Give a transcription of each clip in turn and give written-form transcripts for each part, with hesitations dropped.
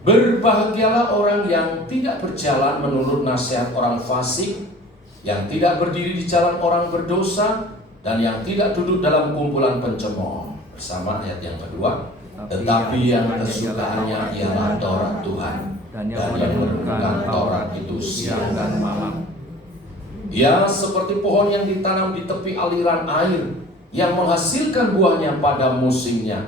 Berbahagialah orang yang tidak berjalan menurut nasihat orang fasik, yang tidak berdiri di jalan orang berdosa, dan yang tidak duduk dalam kumpulan pencemooh. Bersama ayat yang kedua, tetapi yang kesukaannya ialah Taurat Tuhan, dan yang merenungkan Taurat itu siang dan malam. Ia seperti pohon yang ditanam di tepi aliran air, yang menghasilkan buahnya pada musimnya,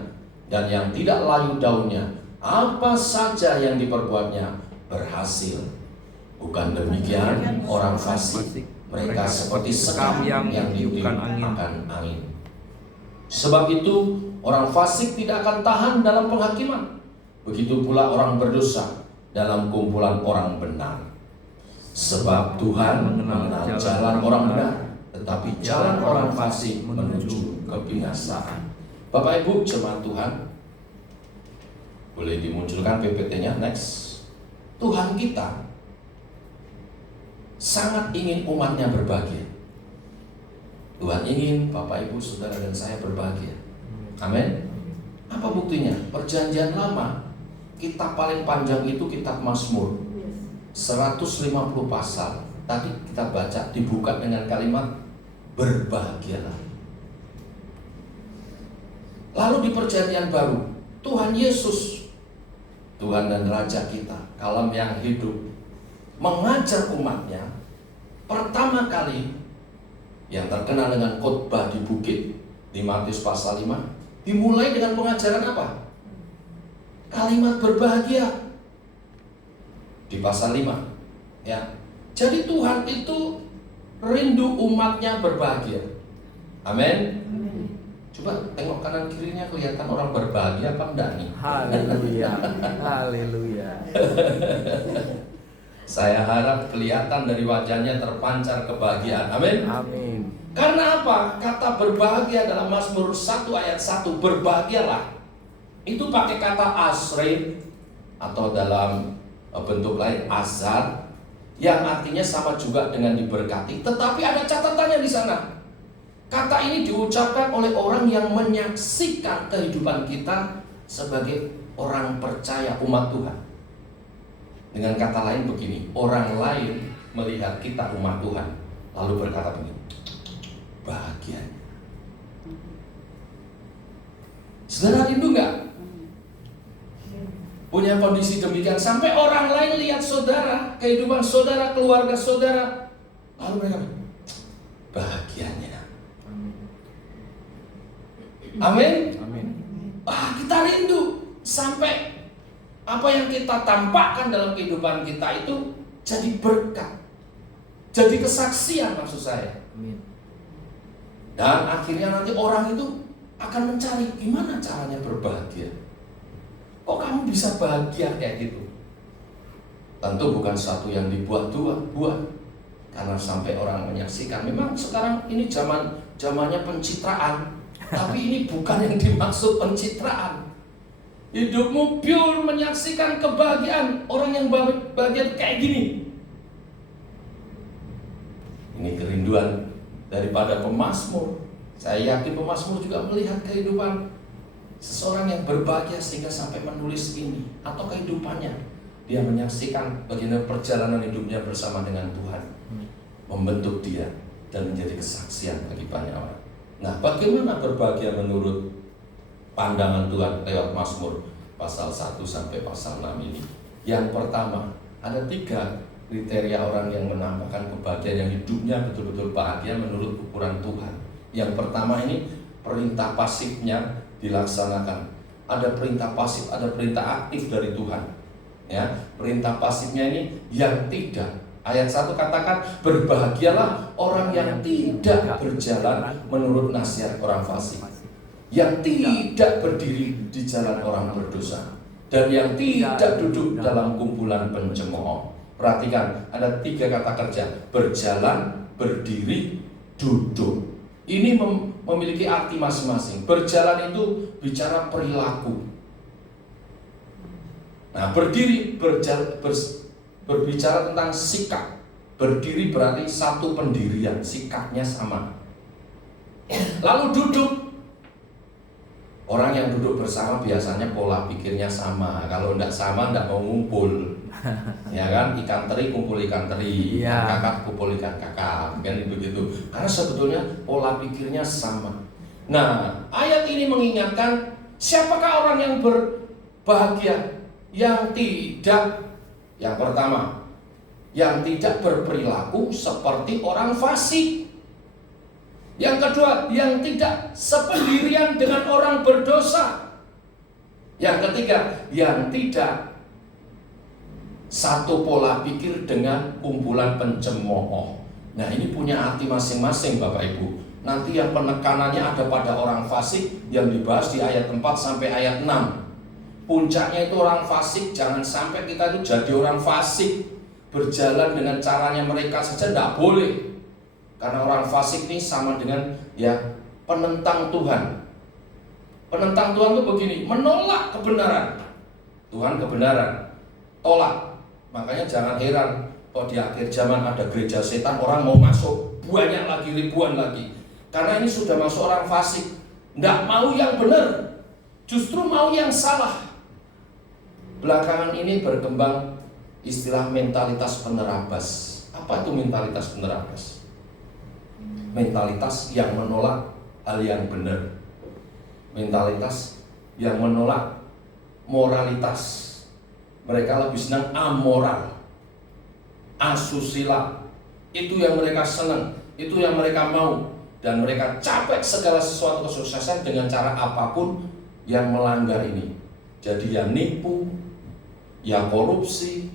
dan yang tidak layu daunnya. Apa saja yang diperbuatnya berhasil. Bukan demikian orang fasik, mereka seperti sekam yang ditiupkan akan angin. Sebab itu orang fasik tidak akan tahan dalam penghakiman. Begitu pula orang berdosa dalam kumpulan orang benar. Sebab Tuhan mengenal jalan orang benar, tetapi jalan orang fasik menuju kebinasaan. Bapak Ibu jemaat Tuhan, boleh dimunculkan PPT-nya next. Tuhan kita sangat ingin umatnya berbahagia. Tuhan ingin Bapak Ibu Saudara dan saya berbahagia. Amin. Apa buktinya? Perjanjian Lama, kitab paling panjang itu kitab Mazmur, 150 pasal. Tadi kita baca dibuka dengan kalimat berbahagialah. Lalu di perjanjian baru, Tuhan Yesus, Tuhan dan Raja kita, Kalam yang hidup, mengajar umatnya pertama kali yang terkenal dengan khotbah di bukit di Matius pasal 5, dimulai dengan pengajaran apa? Kalimat berbahagia di pasal 5 ya. Jadi Tuhan itu rindu umatnya berbahagia. Amin. Coba tengok kanan kirinya, kelihatan orang berbahagia apa enggak nih? Haleluya. Haleluya. Saya harap kelihatan dari wajahnya terpancar kebahagiaan. Amin. Amin. Karena apa? Kata berbahagia dalam Mazmur 1 ayat 1, berbahagialah, itu pakai kata asri atau dalam bentuk lain azar, yang artinya sama juga dengan diberkati. Tetapi ada catatannya di sana. Kata ini diucapkan oleh orang yang menyaksikan kehidupan kita sebagai orang percaya umat Tuhan. Dengan kata lain begini, orang lain melihat kita umat Tuhan lalu berkata begini, bahagia. Saudara rindu gak? Punya kondisi demikian sampai orang lain lihat saudara, kehidupan saudara, keluarga saudara, lalu mereka bahagianya. Amin. Amin. Kita rindu sampai apa yang kita tampakkan dalam kehidupan kita itu jadi berkat, jadi kesaksian maksud saya. Amin. Dan akhirnya nanti orang itu akan mencari gimana caranya berbahagia. Kok kamu bisa bahagia kayak gitu? Tentu bukan sesuatu yang dibuat-buat, karena sampai orang menyaksikan. Memang sekarang ini zamannya pencitraan. Tapi ini bukan yang dimaksud pencitraan. Hidupmu pure menyaksikan kebahagiaan. Orang yang bahagia kayak gini. Ini kerinduan daripada pemazmur. Saya yakin pemazmur juga melihat kehidupan seseorang yang berbahagia sehingga sampai menulis ini. Atau kehidupannya, dia menyaksikan bagaimana perjalanan hidupnya bersama dengan Tuhan membentuk dia dan menjadi kesaksian bagi banyak orang. Nah, bagaimana berbahagia menurut pandangan Tuhan lewat Mazmur pasal 1 sampai pasal 6 ini? Yang pertama, ada 3 kriteria orang yang menampakkan kebahagiaan, yang hidupnya betul-betul bahagia menurut ukuran Tuhan. Yang pertama ini perintah pasifnya dilaksanakan. Ada perintah pasif, ada perintah aktif dari Tuhan. Ya, perintah pasifnya ini yang tidak. Ayat 1 katakan, berbahagialah orang yang tidak berjalan menurut nasihat orang fasik, yang tidak berdiri di jalan orang berdosa, dan yang tidak duduk dalam kumpulan pencemooh. Perhatikan, ada 3 kata kerja, berjalan, berdiri, duduk. Ini memiliki arti masing-masing. Berjalan itu bicara perilaku. Nah, berdiri berbicara tentang sikap. Berdiri berarti satu pendirian, sikapnya sama. Lalu duduk, Orang yang duduk bersama biasanya pola pikirnya sama. Kalau tidak sama, tidak mau ngumpul. Ya kan, ikan teri kumpul ikan teri, Iya. kakap kumpul ikan kakap, kan begitu. Karena sebetulnya pola pikirnya sama. Nah, ayat ini mengingatkan siapakah orang yang berbahagia? Yang tidak, yang pertama, yang tidak berperilaku seperti orang fasik. Yang kedua, yang tidak sependirian dengan orang berdosa. Yang ketiga, yang tidak satu pola pikir dengan kumpulan pencemooh. Nah, ini punya hati masing-masing Bapak Ibu. Nanti yang penekanannya ada pada orang fasik yang dibahas di ayat 4 sampai ayat 6. Puncaknya itu orang fasik, jangan sampai kita itu jadi orang fasik, berjalan dengan caranya mereka saja, tidak boleh. Karena orang fasik ini sama dengan ya penentang Tuhan. Penentang Tuhan itu begini, menolak kebenaran. Tuhan kebenaran, tolak. Makanya jangan heran kalau di akhir zaman ada gereja setan, orang mau masuk banyak lagi, ribuan lagi. Karena ini sudah masuk orang fasik, tidak mau yang benar, justru mau yang salah. Belakangan ini berkembang istilah mentalitas penerabas. Apa itu mentalitas penerabas? Mentalitas yang menolak hal yang benar, mentalitas yang menolak moralitas. Mereka lebih senang amoral, asusila. Itu yang mereka senang, itu yang mereka mau. Dan mereka capek segala sesuatu kesuksesan dengan cara apapun yang melanggar ini. Jadi ya nipu, ya korupsi,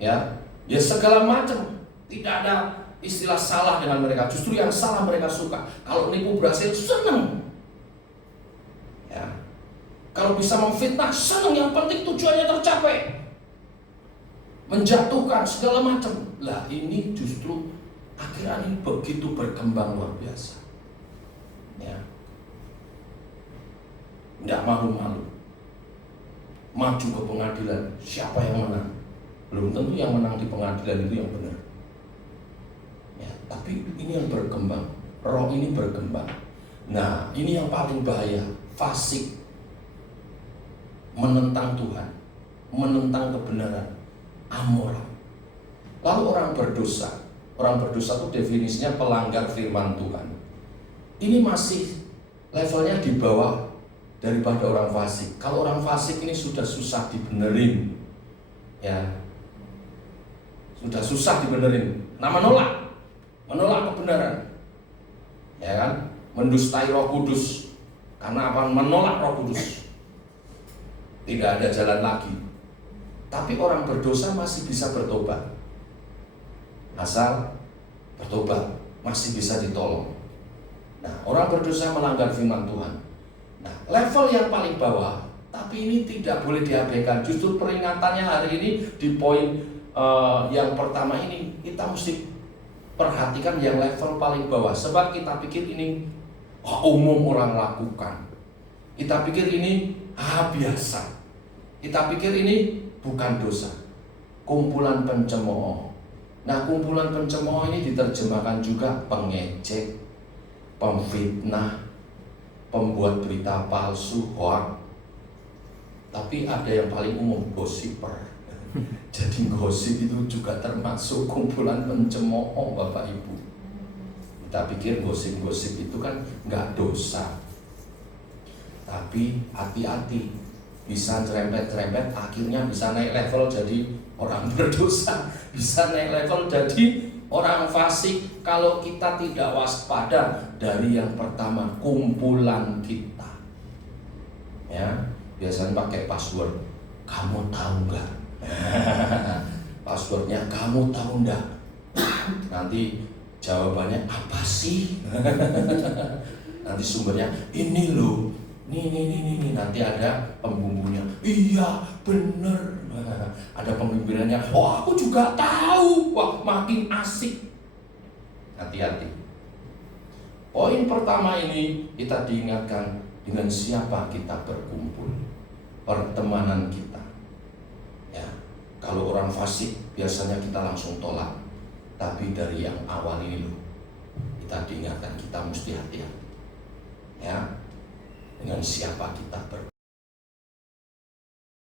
ya segala macam. Tidak ada istilah salah dengan mereka, justru yang salah mereka suka. Kalau nipu berhasil, senang. Ya. Kalau bisa memfitnah, senang. Yang penting tujuannya tercapai. Menjatuhkan segala macam. Lah ini justru akhirnya ini begitu berkembang luar biasa. Ya. Tidak malu-malu. Maju ke pengadilan, siapa yang menang? Belum tentu yang menang di pengadilan itu yang benar. Ya, tapi ini yang berkembang, roh ini berkembang. Nah, ini yang paling bahaya, fasik, menentang Tuhan, menentang kebenaran, amoral. Lalu orang berdosa itu definisinya pelanggar firman Tuhan. Ini masih levelnya di bawah daripada orang fasik. Kalau orang fasik ini sudah susah dibenerin, ya, sudah susah dibenerin. Nah, menolak kebenaran, ya kan, mendustai Roh Kudus. Karena apa? Menolak Roh Kudus, tidak ada jalan lagi. Tapi orang berdosa masih bisa bertobat, asal bertobat masih bisa ditolong. Nah, orang berdosa melanggar firman Tuhan. Nah, level yang paling bawah, tapi ini tidak boleh diabaikan. Justru peringatannya hari ini di poin yang pertama ini kita mesti perhatikan yang level paling bawah. Sebab kita pikir ini umum orang lakukan. Kita pikir ini biasa. Kita pikir ini bukan dosa. Kumpulan pencemooh. Nah, kumpulan pencemooh ini diterjemahkan juga pengejek, pemfitnah, pembuat berita palsu, hoax. Tapi ada yang paling umum, gosiper. Jadi gosip itu juga termasuk kumpulan pencemooh, Bapak Ibu. Kita pikir gosip-gosip itu kan nggak dosa. Tapi hati-hati, bisa cerempet-cerempet, akhirnya bisa naik level jadi orang berdosa, bisa naik level jadi orang fasik kalau kita tidak waspada dari yang pertama, kumpulan kita. Ya, biasanya pakai password. Kamu tahu nggak? Passwordnya kamu tahu nggak? Nanti jawabannya apa sih? Nanti sumbernya ini loh, nih. Nanti ada pembumbunya. Iya bener. Ada pemimpinannya. Oh aku juga tahu. Wah makin asik. Hati-hati. Poin pertama ini kita diingatkan dengan siapa kita berkumpul, pertemanan kita. Ya, kalau orang fasik biasanya kita langsung tolak, tapi dari yang awal ini loh, kita diingatkan kita mesti hati-hati. Ya, dengan siapa kita